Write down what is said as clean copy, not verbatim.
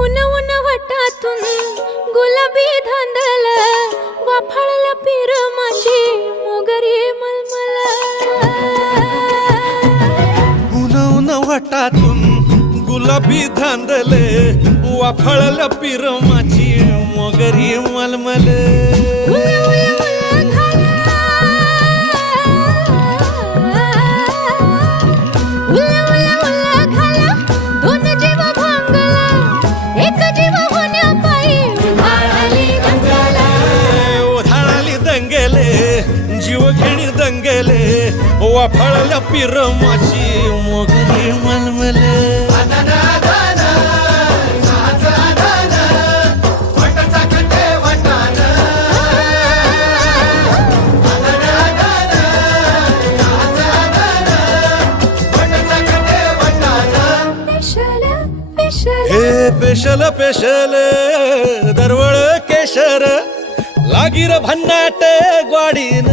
उन उन वटातून गुलाबी धांदल वाफाळला पीर माझी मोगरी मलमल उन उन वटातून गुलाबी धांदले वाफाळला पीर माझी मोगरी मलमल जीव घेणी दंगेले वाफाळल्या पीर माझी मोगरी मलमल हे पेशल पेशल दरवळ केशर लागी र भन्नाट ग्वाडीन